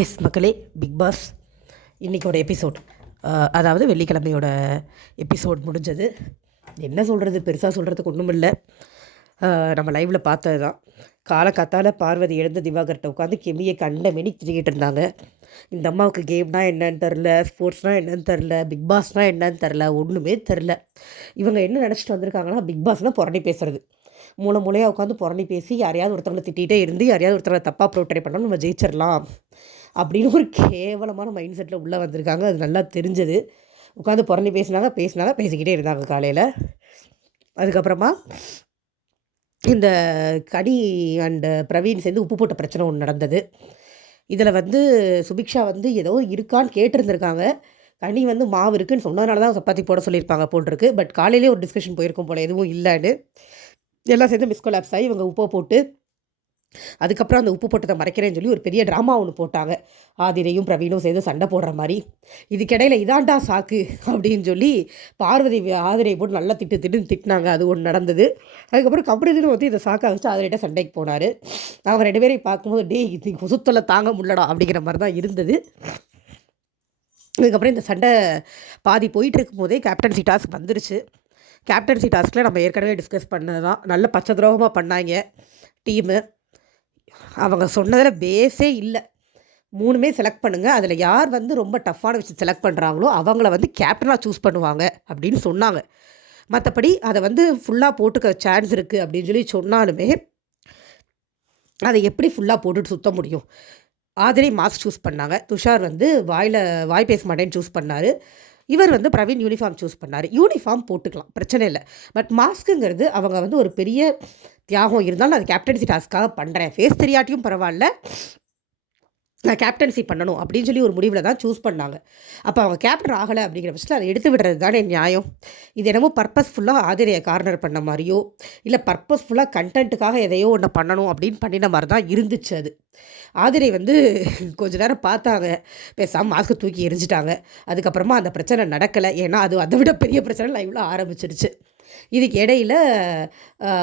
S மக்களே big pass இன்றைக்கோட episode அதாவது வெள்ளிக்கிழமையோட episode முடிஞ்சது. என்ன சொல்கிறது பெருசாக சொல்கிறதுக்கு ஒன்றும் இல்லை நம்ம லைவில் பார்த்தது தான் காலக்காத்தால் பார்வதி எழுந்து திவாகர்கிட்ட உட்காந்து கெமியை கண்ட மெனி திரிகிட்டு இருந்தாங்க. இந்த அம்மாவுக்கு கேம்னா என்னன்னு தெரில ஸ்போர்ட்ஸ்னால் என்னன்னு தெரில பிக் பாஸ்னால் என்னன்னு தெரில ஒன்றுமே தெரில இவங்க என்ன நினச்சிட்டு வந்திருக்காங்கன்னா பிக் பாஸ்னால் புரணி பேசுறது. மூளை மூலையாக உட்காந்து புரணி பேசி யாரையாவது ஒருத்தவங்களை திட்டிகிட்டே இருந்து யாரையாவது ஒருத்தவங்களை தப்பாக ப்ரோட்ரை பண்ணாலும் நம்ம ஜெயிச்சிடலாம் அப்படின்னு ஒரு கேவலமான மைண்ட் செட்டில் உள்ளே வந்திருக்காங்க. அது நல்லா தெரிஞ்சது. உட்காந்து புறணி பேசினாங்க பேசினாங்க பேசிக்கிட்டே இருந்தாங்க காலையில். அதுக்கப்புறமா இந்த கனி அண்டு பிரவீன் சேர்ந்து உப்பு போட்ட பிரச்சனை ஒன்று நடந்தது. இதில் வந்து சுபிக்ஷா வந்து ஏதோ இருக்கான்னு கேட்டிருந்துருக்காங்க. கனி வந்து மாவு இருக்குன்னு சொன்னதுனால தான் சப்பாத்தி போட சொல்லியிருப்பாங்க போட்டிருக்கு. பட் காலையிலே ஒரு டிஸ்கஷன் போயிருக்கும் போல் எதுவும் இல்லைன்னு. எல்லாம் சேர்ந்து மிஸ்கோலாப்ஸ் ஆகி இவங்க உப்பை போட்டு அதுக்கப்புறம் அந்த உப்பு போட்டதை மறைக்கிறேன்னு சொல்லி ஒரு பெரிய ட்ராமா ஒன்று போட்டாங்க. ஆதிரையும் பிரவீனும் சேர்ந்து சண்டை போடுற மாதிரி. இதுக்கிடையில் இதாண்டா சாக்கு அப்படின்னு சொல்லி பார்வதி ஆதிரையை போட்டு நல்லா திட்டு திட்டுன்னு திட்டினாங்க. அது ஒன்று நடந்தது. அதுக்கப்புறம் கபடிதிலும் வந்து இதை சாக்கா வச்சு ஆதிரையிட்ட சண்டைக்கு போனார். அவங்க ரெண்டு பேரையும் பார்க்கும்போது டே இது குசுத்தலை தாங்க முடியலடா அப்படிங்கிற மாதிரி தான் இருந்தது. அதுக்கப்புறம் இந்த சண்டை பாதி போயிட்டு இருக்கும்போதே கேப்டன்சி டாஸ்க் வந்துருச்சு. கேப்டன்சி டாஸ்கில் நம்ம ஏற்கனவே டிஸ்கஸ் பண்ணது தான் நல்ல பச்சை துரோகமாக பண்ணாங்க. டீமு அவங்க சொன்னதில் பேஸே இல்லை. மூணுமே செலக்ட் பண்ணுங்கள் அதில் யார் வந்து ரொம்ப டஃப்பான விஷயம் செலக்ட் பண்ணுறாங்களோ அவங்கள வந்து கேப்டனாக சூஸ் பண்ணுவாங்க அப்படின்னு சொன்னாங்க. மற்றபடி அதை வந்து ஃபுல்லாக போட்டுக்க சான்ஸ் இருக்குது அப்படின்னு சொல்லி சொன்னாலுமே அதை எப்படி ஃபுல்லாக போட்டுட்டு சுத்த முடியும்? ஆதிரை மாஸ்க் சூஸ் பண்ணாங்க. துஷார் வந்து வாயில் வாய் பேச மாட்டேன்னு சூஸ் பண்ணார். இவர் வந்து பிரவீன் யூனிஃபார்ம் சூஸ் பண்ணார். யூனிஃபார்ம் போட்டுக்கலாம் பிரச்சனை இல்லை. பட் மாஸ்க்குங்கிறது அவங்க வந்து ஒரு பெரிய தியாகம் இருந்தாலும் அது கேப்டன்சி டாஸ்க்காக பண்ணுறேன் ஃபேஸ் தெரியாட்டியும் பரவாயில்ல. நான் கேப்டன்சி பண்ணணும் அப்படின்னு சொல்லி ஒரு முடிவில் தான் சூஸ் பண்ணாங்க. அப்போ அவங்க கேப்டன் ஆகலை அப்படிங்கிற பட்சத்தில் அதை எடுத்து விடுறது தானே நியாயம். இது என்னமோ பர்பஸ்ஃபுல்லாக ஆதிரியை கார்னர் பண்ண மாதிரியோ இல்லை பர்பஸ்ஃபுல்லாக கண்டென்ட்டுக்காக எதையோ ஒன்று பண்ணணும் அப்படின்னு பண்ணின மாதிரி தான் இருந்துச்சு அது. ஆதிரை வந்து கொஞ்ச நேரம் பார்த்தாங்க. பேசாமல் மாஸ்க்கு தூக்கி எரிஞ்சிட்டாங்க. அதுக்கப்புறமா அந்த பிரச்சனை நடக்கலை. ஏன்னா அது அதை விட பெரிய பிரச்சனை லைவில் ஆரம்பிச்சிருச்சு. இதுக்கு இடையில்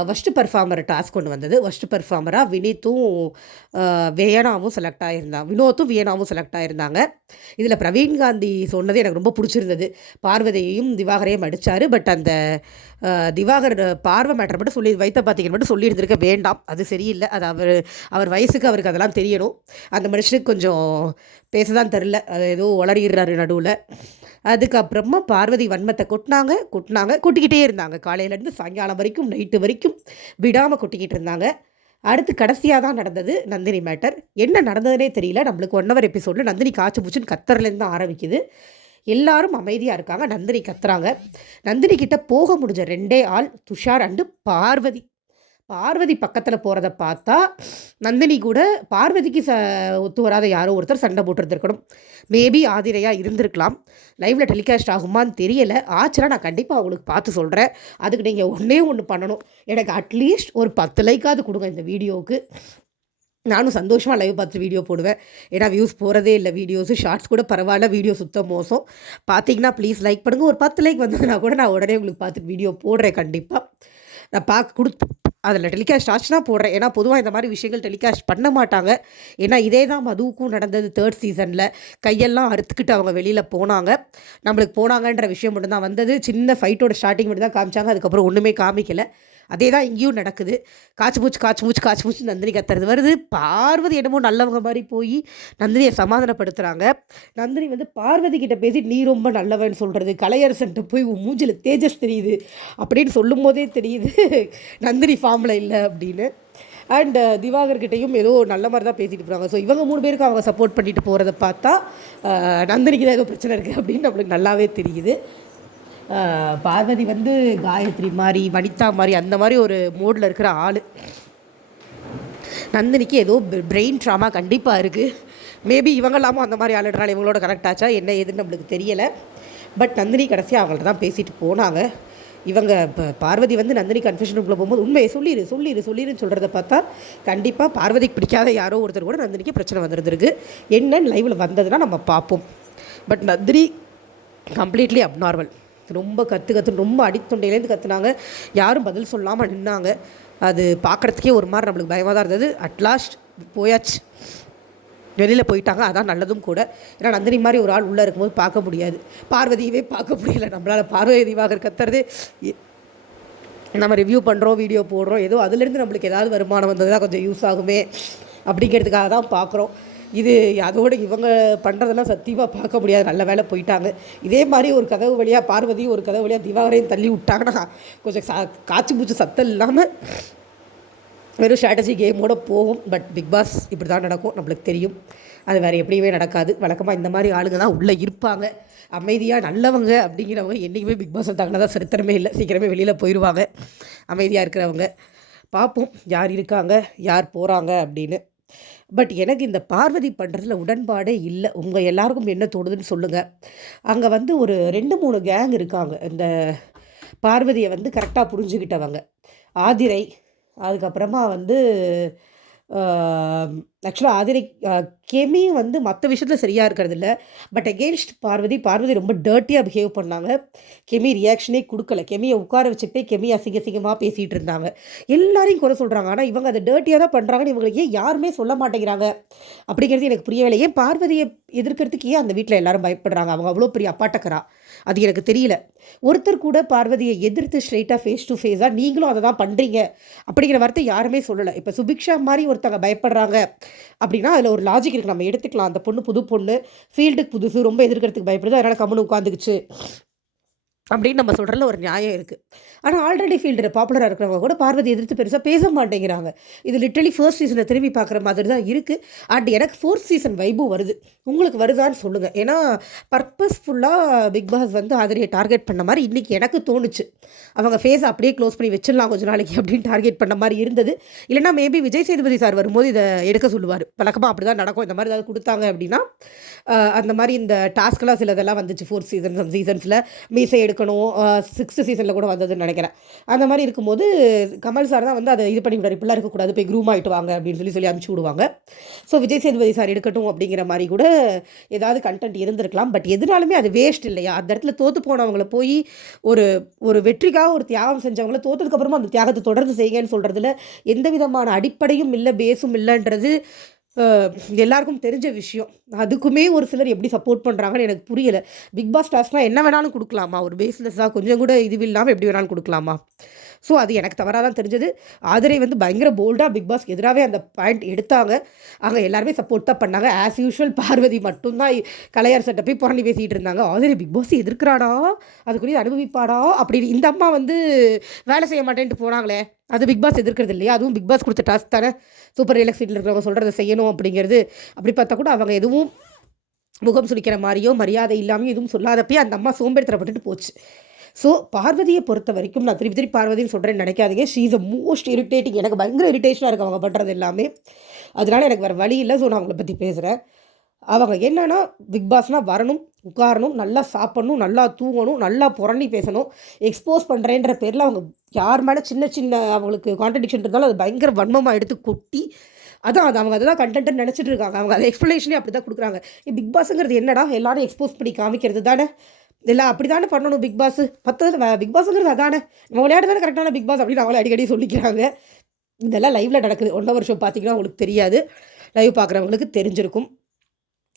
ஃபஸ்ட்டு பர்ஃபார்மர் டாஸ்க் கொண்டு வந்தது. ஃபஸ்ட்டு பர்ஃபார்மராக வினீத்தும் வேணாவும் செலக்ட் ஆகியிருந்தாங்க வினோத்தும் வியனாவும் செலக்ட் ஆகியிருந்தாங்க இதில் பிரவீன் காந்தி சொன்னது எனக்கு ரொம்ப பிடிச்சிருந்தது. பார்வதியையும் திவாகரையும் அடித்தார் பட் அந்த திவாகர் பார்வை மேட்டர் மட்டும் சொல்லி வைத்த பார்த்தீங்கன்னு மட்டும் சொல்லியிருந்திருக்க வேண்டாம். அது சரியில்லை. அது அவர் அவர் வயசுக்கு அவருக்கு அதெல்லாம் தெரியணும். அந்த மனுஷனுக்கு கொஞ்சம் பேச தான் தெரில அது ஏதோ உளறிடுறாரு நடுவில். அதுக்கப்புறமா பார்வதி வன்மத்தை கொட்டினாங்க. கொட்டினாங்க. கொட்டிக்கிட்டே இருந்தாங்க. காலையிலேருந்து சாயங்காலம் வரைக்கும் நைட்டு வரைக்கும் விடாமல் கொட்டிக்கிட்டு இருந்தாங்க. அடுத்து கடைசியாக தான் நடந்தது நந்தினி மேட்டர் என்ன நடந்ததுனே தெரியல. நம்மளுக்கு ஒன் ஹவர் எபிசோடில் நந்தினி காய்ச்சி பூச்சின்னு கத்துறலேருந்து தான் ஆரம்பிக்குது. எல்லாரும் அமைதியாக இருக்காங்க. நந்தினி கத்துறாங்க. நந்தினி கிட்ட போக முடிஞ்ச ரெண்டே ஆள் துஷார் அண்டு பார்வதி. பார்வதி பக்கத்தில் போகிறத பார்த்தா நந்தினி கூட பார்வதிக்கு ச ஒத்து வராத யாரோ ஒருத்தர் சண்டை போட்டுருந்துருக்கணும். மேபி ஆதிரையாக இருந்திருக்கலாம். லைவில் டெலிகாஸ்ட் ஆகுமான்னு தெரியலை. ஆச்சுன்னா நான் கண்டிப்பாக அவங்களுக்கு பார்த்து சொல்கிறேன் அதுக்கு நீங்கள் ஒன்றே ஒன்று பண்ணணும். எனக்கு அட்லீஸ்ட் ஒரு பத்து லைக்காவது கொடுங்க இந்த வீடியோவுக்கு. நானும் சந்தோஷமாக லைவ் பார்த்து வீடியோ போடுவேன். ஏன்னா வியூஸ் போகிறதே இல்லை வீடியோஸு ஷார்ட்ஸ் கூட பரவாயில்ல வீடியோ சுத்த மோசம். பார்த்தீங்கன்னா ப்ளீஸ் லைக் பண்ணுங்கள் ஒரு பத்து லைக் வந்ததுன்னா கூட நான் உடனே உங்களுக்கு பார்த்துட்டு வீடியோ போடுறேன் கண்டிப்பாக நான் பார்க்க கொடுத்து அதில் டெலிகாஸ்ட் ஆச்சுன்னா போடுறேன். ஏன்னா பொதுவாக இந்த மாதிரி விஷயங்கள் டெலிகாஸ்ட் பண்ண மாட்டாங்க. ஏன்னா இதே தான் மதுவுக்கும் நடந்தது தேர்ட் சீசனில் கையெல்லாம் அறுத்துக்கிட்டு அவங்க வெளியில் போனாங்க. நம்மளுக்கு போனாங்கன்ற விஷயம் மட்டும்தான் வந்தது. சின்ன ஃபைட்டோட ஸ்டார்டிங் மட்டும் தான் காமிச்சாங்க. அதுக்கப்புறம் ஒன்றுமே காமிக்கலை. அதே தான் இங்கேயும் நடக்குது. காய்ச்சி மூச்சு காய்ச்சி மூச்சு காய்ச்சி மூச்சு நந்தினி கத்துறது. வருது. பார்வதி என்னமோ நல்லவங்க மாதிரி போய் நந்தினியை சமாதானப்படுத்துகிறாங்க நந்தினி வந்து பார்வதி கிட்ட பேசி நீ ரொம்ப நல்லவன் சொல்கிறது கலையரசன்ட்டு போய் உன் மூஞ்சில் தேஜஸ் தெரியுது அப்படின்னு சொல்லும் போதே தெரியுது. நந்தினி ஃபார்மில் இல்லை அப்படின்னு. அண்ட் திவாகர்கிட்டையும் ஏதோ நல்ல மாதிரி தான் பேசிட்டு போகிறாங்க ஸோ இவங்க மூணு பேருக்கு அவங்க சப்போர்ட் பண்ணிட்டு போகிறத பார்த்தா நந்தினிக்கு தான் ஏதோ பிரச்சனை இருக்குது அப்படின்னு நம்மளுக்கு நல்லாவே தெரியுது. பார்வதி வந்து காயத்ரி மாதிரி வனிதா மாதிரி அந்த மாதிரி ஒரு மோடில் இருக்கிற ஆள். நந்தினிக்கு ஏதோ பிரெயின் ட்ராமா கண்டிப்பாக இருக்குது மேபி இவங்களாமும் அந்த மாதிரி ஆளுடுறாள் இவங்களோட கனெக்ட் ஆச்சா என்ன ஏதுன்னு நம்மளுக்கு தெரியலை. பட் நந்தினி கடைசியாக அவங்கள்ட்ட தான் பேசிட்டு போனாங்க. இவங்க இப்போ பார்வதி வந்து நந்தினி கன்ஃபெஷன் ரூமில் போகும்போது உண்மையை சொல்லிடு சொல்லிடு சொல்லிடுன்னு சொல்கிறத பார்த்தா கண்டிப்பாக பார்வதிக்கு பிடிக்காத யாரோ ஒருத்தர் கூட நந்தினிக்கு பிரச்சனை வந்துருந்துருக்கு. என்னன்னு லைவில் வந்ததுன்னா நம்ம பார்ப்போம். பட் நந்தினி கம்ப்ளீட்லி அப்நார்மல் ரொம்ப கற்று கற்று ரொம்ப அடித்தொண்டையிலேருந்து கற்றுனாங்க யாரும் பதில் சொல்லாமல் நின்னாங்க. அது பார்க்குறதுக்கே ஒரு மாதிரி நம்மளுக்கு பயமாக தான் இருந்தது. அட்லாஸ்ட் போயாச்சு. வெளியில் போயிட்டாங்க. அதான் நல்லதும் கூட. ஏன்னா நந்தினி மாதிரி ஒரு ஆள் உள்ளே இருக்கும்போது பார்க்க முடியாது. பார்வதியவே பார்க்க முடியல. நம்மளால் பார்வதி திவாகர் கத்துறது. நம்ம ரிவ்யூ பண்ணுறோம் வீடியோ போடுறோம். ஏதோ அதுலேருந்து நம்மளுக்கு ஏதாவது வருமானம் வந்ததுன்னா கொஞ்சம் யூஸ் ஆகுமே. அப்படிங்கிறதுக்காக தான் பார்க்குறோம். இது அதோட இவங்க பண்ணுறதெல்லாம் சத்தியமாக பார்க்க முடியாது. நல்ல வேலை போயிட்டாங்க. இதே மாதிரி ஒரு கதவு வழியாக பார்வதியும் ஒரு கதவு வழியாக திவாகரையும் தள்ளி விட்டாங்கன்னா கொஞ்சம் சா காய்ச்சி பூச்சி சத்தம் இல்லாமல் வெறும் ஸ்ட்ராட்டஜி கேமோட போகும். பட் பிக் பாஸ் இப்படி தான் நடக்கும். நம்மளுக்கு தெரியும். அது வேறு எப்படியுமே நடக்காது. வழக்கமாக இந்த மாதிரி ஆளுங்க தான் உள்ளே இருப்பாங்க. அமைதியாக நல்லவங்க அப்படிங்கிறவங்க என்றைக்குமே பிக் பாஸ் தான் சரித்திரமே இல்லை. சீக்கிரமே வெளியில் போயிடுவாங்க அமைதியாக இருக்கிறவங்க. பார்ப்போம். யார் இருக்காங்க? யார் போகிறாங்க அப்படின்னு. பட் எனக்கு இந்த பார்வதி பண்ணுறதுல உடன்பாடே இல்லை. உங்கள் எல்லாருக்கும் என்ன தோணுதுன்னு சொல்லுங்கள் அங்கே வந்து ஒரு ரெண்டு மூணு கேங் இருக்காங்க. இந்த பார்வதியை வந்து கரெக்டாக புரிஞ்சுக்கிட்டவங்க ஆதிரை அதுக்கப்புறமா வந்து ஆக்சுவலாக ஆதிரி கெமி வந்து மற்ற விஷயத்தில் சரியாக இருக்கிறது இல்லை. பட் அகெயின்ஸ்ட் பார்வதி பார்வதி ரொம்ப டர்ட்டியாக பிஹேவ் பண்ணாங்க. கெமி ரியாக்ஷனே கொடுக்கல. கெமியை உட்கார வச்சுக்கிட்டே கெமி அசிங்க அசிங்கமாக பேசிகிட்டு இருந்தாங்க. எல்லாரையும் குறை சொல்கிறாங்க ஆனால் இவங்க அதை டர்ட்டியாக தான் பண்ணுறாங்கன்னு இவங்களுக்கு ஏன் யாருமே சொல்ல மாட்டேங்கிறாங்க? அப்படிங்கிறது எனக்கு புரியவில்லை. ஏன் பார்வதியை எதிர்க்கிறதுக்கு ஏன் அந்த வீட்டில் எல்லாரும் பயப்படுறாங்க? அவங்க அவ்வளோ பெரிய அப்பாட்டக்கரா? அது எனக்கு தெரியல. ஒருத்தர் கூட பார்வதியை எதிர்த்து ஸ்ட்ரைட்டாக ஃபேஸ் டு ஃபேஸாக நீங்களும் அதை தான் பண்ணுறீங்க அப்படிங்கிற வார்த்தை யாருமே சொல்லலை. இப்போ சுபிக்ஷா மாதிரி ஒருத்தங்க பயப்படுறாங்க. அப்படின்னா அதில் ஒரு லாஜிக் இருக்குது நம்ம எடுத்துக்கலாம். அந்த பொண்ணு புது பொண்ணு ஃபீல்டுக்கு புதுசு ரொம்ப எதிர்க்கிறதுக்கு பயப்படுது. அதனால் கம்முன்னு உட்காந்துக்குச்சு அப்படின்னு நம்ம சொல்கிறதுல ஒரு நியாயம் இருக்குது ஆனால் ஆல்ரெடி ஃபீல்டில் பாப்புலராக இருக்கிறவங்க கூட பார்வதி எதிர்த்து பெருசாக பேச மாட்டேங்கிறாங்க. இது லிட்டரலி ஃபர்ஸ்ட் சீசனை திரும்பி பார்க்குற மாதிரி தான் இருக்குது அண்ட் எனக்கு ஃபோர்த் சீசன் வைபும் வருது. உங்களுக்கு வருதான்னு சொல்லுங்கள் ஏன்னா பர்பஸ்ஃபுல்லாக பிக் பாஸ் வந்து அதிரையை டார்கெட் பண்ண மாதிரி இன்றைக்கி எனக்கு தோணுச்சு. அவங்க ஃபேஸ் அப்படியே க்ளோஸ் பண்ணி வச்சிடலாம் கொஞ்ச நாளைக்கு அப்படின்னு டார்கெட் பண்ண மாதிரி இருந்தது. இல்லைனா மேபி விஜய் சேதுபதி சார் வரும்போது இதை எடுக்க சொல்லுவார். வழக்கமாக அப்படி தான் நடக்கும். இந்த மாதிரி ஏதாவது கொடுத்தாங்க அப்படின்னா அந்த மாதிரி இந்த டாஸ்க்கெல்லாம் சிலதெல்லாம் வந்துச்சு ஃபோர்த் சீசன் சம் சீசன்ஸில் மீசை எடுக்கணும். சிக்ஸ்த்து சீசனில் கூட வந்ததுன்னு நினைக்கிறேன். அந்த மாதிரி இருக்கும்போது கமல் சார் தான் வந்து அதை இது பண்ணி விடாரு இப்படிலாம் இருக்கக்கூடாது போய் க்ரூம் ஆகிட்டு வாங்க அப்படின்னு சொல்லி சொல்லி அனுப்பிச்சி விடுவாங்க. ஸோ விஜய் சேதுபதி சார் எடுக்கட்டும் அப்படிங்கிற மாதிரி கூட ஏதாவது கண்டென்ட் இருந்திருக்கலாம். பட் எதுனாலுமே அது வேஸ்ட் இல்லையா? அந்த இடத்துல தோற்று போனவங்கள போய் ஒரு ஒரு வெற்றிக்காக ஒரு தியாகம் செஞ்சவங்கள தோற்றதுக்கப்புறமா அந்த தியாகத்தை தொடர்ந்து செய்யுங்கன்னு சொல்கிறதுல எந்த விதமான அடிப்படையும் இல்லை பேஸும் இல்லைன்றது எல்லாருக்கும் தெரிஞ்ச விஷயம். அதுக்குமே ஒரு சிலர் எப்படி சப்போர்ட் பண்ணுறாங்கன்னு எனக்கு புரியலை. பிக் பாஸ் டாஸ்க்னால் என்ன வேணாலும் கொடுக்கலாமா? ஒரு பேஸ்லெஸ்ஸாக கொஞ்சம் கூட இது இல்லாமல் எப்படி வேணாலும் கொடுக்கலாமா? ஸோ அது எனக்கு தவறாக தான் தெரிஞ்சது. ஆதிரை வந்து பயங்கர போல்டாக பிக் பாஸ் எதிராகவே அந்த பாயிண்ட் எடுத்தாங்க. அங்கே எல்லாருமே சப்போர்ட் தான் பண்ணாங்க. ஆஸ் யூஷுவல் பார்வதி மட்டும்தான் கலையார் சட்டை போய் புரண்டி பேசிகிட்டு இருந்தாங்க. ஆதிரை பிக் பாஸ் எதிர்க்கிறாடா அதுக்குரிய அனுபவிப்பாடா அப்படின்னு இந்த அம்மா வந்து வேலை செய்ய மாட்டேன்ட்டு போனாங்களே. அது பிக் பாஸ் எதிர்க்கிறது இல்லையா? அதுவும் பிக் பாஸ் கொடுத்த டாஸ்க் தானே? சூப்பர் ரிலாக்ஸ் வீட்டில் இருக்கிறவங்க சொல்கிறத செய்யணும் அப்படிங்கிறது. அப்படி பார்த்தா கூட அவங்க எதுவும் முகம் சுளிக்கிற மாதிரியோ மரியாதை இல்லாமையோ எதுவும் சொல்லாதப்பயே அந்த அம்மா சோம்பேறித்தனப்பட்டுட்டு போச்சு. ஸோ பார்வதியை பொறுத்த வரைக்கும் நான் திருப்பி திருப்பி பார்வதின்னு சொல்கிறேன்னு நினைக்காதீங்க. She is a most irritating எனக்கு பயங்கர இரிட்டேஷனாக இருக்குது அவங்க பண்ணுறது எல்லாமே. அதனால எனக்கு வேறு வழி இல்லை. ஸோ நான் அவங்கள பற்றி பேசுகிறேன் அவங்க என்னென்னா பிக் பாஸ்னால் வரணும் உட்காரணும் நல்லா சாப்பிடணும் நல்லா தூங்கணும் நல்லா புரண்டி பேசணும் எக்ஸ்போஸ் பண்ணுறேன்ற பேரில் அவங்க யார் மேலே சின்ன சின்ன அவங்களுக்கு கான்ட்ரடிக்ஷன் இருந்தாலும் அது பயங்கர வன்மமாக எடுத்து கொட்டி அதான் அது அவங்க அதெல்லாம் கண்டென்ட் நினச்சிட்டு இருக்காங்க. அவங்க அதை எக்ஸ்ப்ளனேஷனே அப்படி தான் கொடுக்குறாங்க பிக் பாஸுங்கிறது என்னடா? எல்லாரும் எக்ஸ்போஸ் பண்ணி காமிக்கிறது தானே? இல்லை அப்படி தானே பண்ணணும் பிக் பாஸ் மற்றது பிக் பாஸுங்கிறது அதானே. நம்ம விளையாட்டு தானே கரெக்டான பிக் பாஸ் அப்படின்னு அவங்களே அடிக்கடி சொல்லிக்கிறாங்க. இதெல்லாம் லைவில் நடக்குது. ஒன்றரை வருஷம் பார்த்தீங்கன்னா உங்களுக்கு தெரியாது. லைவ் பார்க்குறவங்களுக்கு தெரிஞ்சிருக்கும்.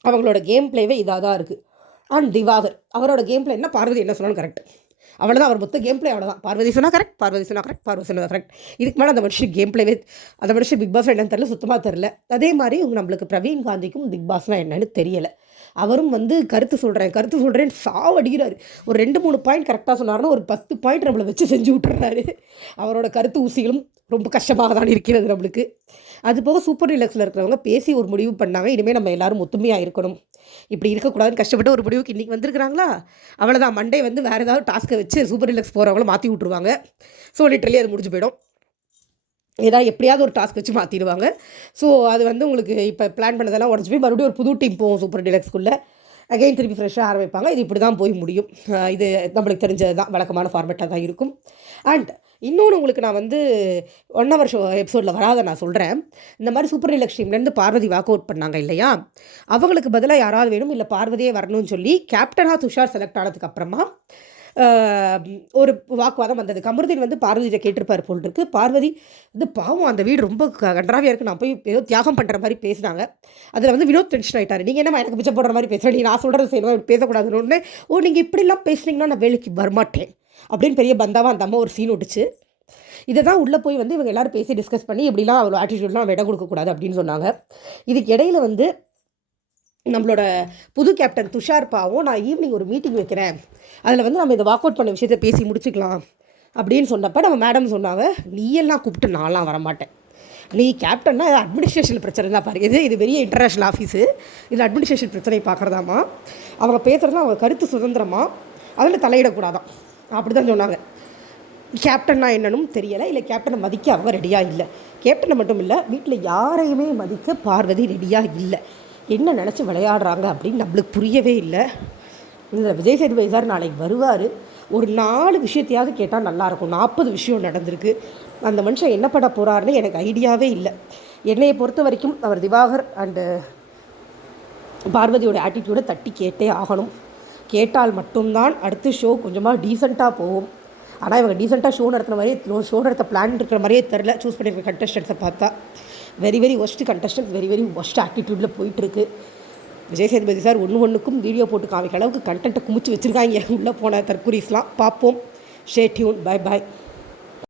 அவங்களோட கேம் பிளேவே இதாக தான் இருக்குது அண்ட் திவாகர் அவரோட கேம் பிளே என்ன? பார்வதி என்ன சொன்னாலும் கரெக்ட் அவ்வளோதான் அவர் மொத்த கேம் பிளே அவ்வளோதான் பார்வதி சொன்னால் கரெக்ட் பார்வதி சொன்னால் கரெக்ட் பார்வதி சொன்னால் கரெக்ட் இதுக்கு மேலே அந்த மனுஷன் கேம் பிளேவே அந்த மனுஷன் பிக் பாஸ் என்னன்னு தெரில சுத்தமாக தெரில அதே மாதிரி இவங்க நம்மளுக்கு பிரவீன் காந்திக்கும் பிக் பாஸ்னால் என்னன்னு தெரியலை. அவரும் வந்து கருத்து சொல்கிறேன் கருத்து சொல்கிறேன்னு சாவடிக்கிறார். ஒரு ரெண்டு மூணு பாயிண்ட் கரெக்டாக சொன்னார்னா ஒரு பத்து பாயிண்ட் நம்மளை வச்சு செஞ்சு விட்டுறாரு. அவரோட கருத்து ஊசிகளும் ரொம்ப கஷ்டமாக தான் இருக்கிறது நம்மளுக்கு. அது போக சூப்பர் ரிலாக்ஸில் இருக்கிறவங்க பேசி ஒரு முடிவு பண்ணாங்க இனிமேல் நம்ம எல்லாரும் ஒத்துமையாக இருக்கணும். இப்படி இருக்கக்கூடாதுன்னு கஷ்டப்பட்டு ஒரு முடிவுக்கு இன்றைக்கி வந்திருக்கிறாங்களா? அவ்வளோதான் மண்டே வந்து வேறு ஏதாவது டாஸ்க்கை வச்சு சூப்பர் ரிலாக்ஸ் போகிறவங்களும் மாற்றி விட்ருவாங்க ஸோ லிட்டரலி அது முடிஞ்சு போயிடும். ஏதாவது எப்படியாவது ஒரு டாஸ்க் வச்சு மாற்றிடுவாங்க ஸோ அது வந்து உங்களுக்கு இப்போ பிளான் பண்ணதெல்லாம் உடஞ்சி போய் மறுபடியும் ஒரு புது டீம் போகும் சூப்பர் டிலக்ஸ்குள்ளே அகைன் திருப்பி ஃப்ரெஷ்ஷாக ஆரம்பிப்பாங்க. இது இப்படி தான் போய் முடியும். இது நம்மளுக்கு தெரிஞ்சது தான் வழக்கமான ஃபார்மேட்டாக தான் இருக்கும். அண்ட் இன்னொன்று உங்களுக்கு நான் வந்து ஒன் ஹவர் ஷோ எபிசோடில் வராத நான் சொல்கிறேன் இந்த மாதிரி Super Deluxe Parvathi walk out பண்ணாங்க இல்லையா? அவங்களுக்கு பதிலாக யாராவது வேணும் இல்லை பார்வதியே வரணும்னு சொல்லி கேப்டனாக துஷார் செலக்ட் ஆனதுக்கு அப்புறமா ஒரு வாக்குவாதம் வந்தது. கமருதீன் வந்து பார்வதியை கேட்டிருப்பார் போல் இருக்கு. பார்வதி வந்து பாவம் அந்த வீடு ரொம்ப கன்றாவியாக இருக்குது நான் போய் ஏதோ தியாகம் பண்ணுற மாதிரி பேசினாங்க. அதில் வந்து வினோத் டென்ஷன் ஆகிட்டார் நீங்கள் என்ன எனக்கு பிச்சை போடுற மாதிரி பேசுகிறேன் நீ நான் சொல்கிறது செய்யணும்? பேசக்கூடாதுன்னு. ஓ நீங்கள் இப்படிலாம் பேசுனீங்கன்னா நான் வேலைக்கு வரமாட்டேன். அப்படின்னு பெரிய பந்தாவாக அந்த அம்மா ஒரு சீன் விட்டுச்சு இதை தான் உள்ளே போய் வந்து இவங்க எல்லாரும் பேசி டிஸ்கஸ் பண்ணி இப்படிலாம் அவ்வளோ ஆட்டிடியூட்லாம் நம்ம இடம் கொடுக்கக்கூடாது அப்படின்னு சொன்னாங்க. இதுக்கு இடையில வந்து நம்மளோட புது கேப்டன் துஷார் பாவும் நான் ஈவினிங் ஒரு மீட்டிங் வைக்கிறேன். அதில் வந்து நம்ம இதை வாக் அவுட் பண்ண விஷயத்தை பேசி முடிச்சுக்கலாம். அப்படின்னு சொன்னப்போ நம்ம மேடம் சொன்னாங்க நீ எல்லாம் கூப்பிட்டு நான்லாம் வரமாட்டேன். நீ கேப்டன்னா அட்மினிஸ்ட்ரேஷன் பிரச்சனை தான் பாருங்க இது இது பெரிய இன்டர்நேஷ்னல் ஆஃபீஸு இது அட்மினிஸ்ட்ரேஷன் பிரச்சனை பார்க்குறதாமா அவங்க பேசுகிறதுலாம் அவங்க கருத்து சுதந்திரமா அதில் தலையிடக்கூடாதான் அப்படி தான் சொன்னாங்க. கேப்டன்னா என்னன்னு தெரியலை. இல்லை கேப்டனை மதிக்க அவங்க ரெடியாக இல்லை. கேப்டனை மட்டும் இல்லை வீட்டில் யாரையுமே மதிக்க பார்வதி ரெடியாக இல்லை. என்ன நினச்சி விளையாடுறாங்க அப்படின்னு நம்மளுக்கு புரியவே இல்லை. இந்த விஜய் சேதுபதி சார் நாளைக்கு வருவார். ஒரு நாலு விஷயத்தையாவது கேட்டால் நல்லாயிருக்கும். நாற்பது விஷயம் நடந்திருக்கு. அந்த மனுஷன் என்ன பண்ண போகிறாருன்னு எனக்கு ஐடியாவே இல்லை. என்னையை பொறுத்த வரைக்கும் அவர் திவாகர் அண்டு பார்வதியோட ஆட்டிடியூடை தட்டி கேட்டே ஆகணும். கேட்டால் மட்டும்தான் அடுத்து ஷோ கொஞ்சமாக டீசெண்டாக போகும். ஆனால் இவங்க டீசெண்டாக ஷோ நடத்துன மாதிரியே ஷோ நடத்த பிளான் இருக்கிற மாதிரியே தெரில சூஸ் பண்ணியிருக்க கண்டஸ்டன்ஸை பார்த்தா. Very very worst contestants very very worst ஆட்டிடியூடில் போயிட்டுருக்கு. விஜய் சேதுபதி சார் ஒன்று ஒன்றுக்கும் வீடியோ போட்டு காமிக்க அளவுக்கு கண்டென்ட்டை குமிச்சு வச்சுருக்காங்க. உள்ளே போன தற்கூரிஸ்லாம். பார்ப்போம். ஷே டியூன் பை பாய்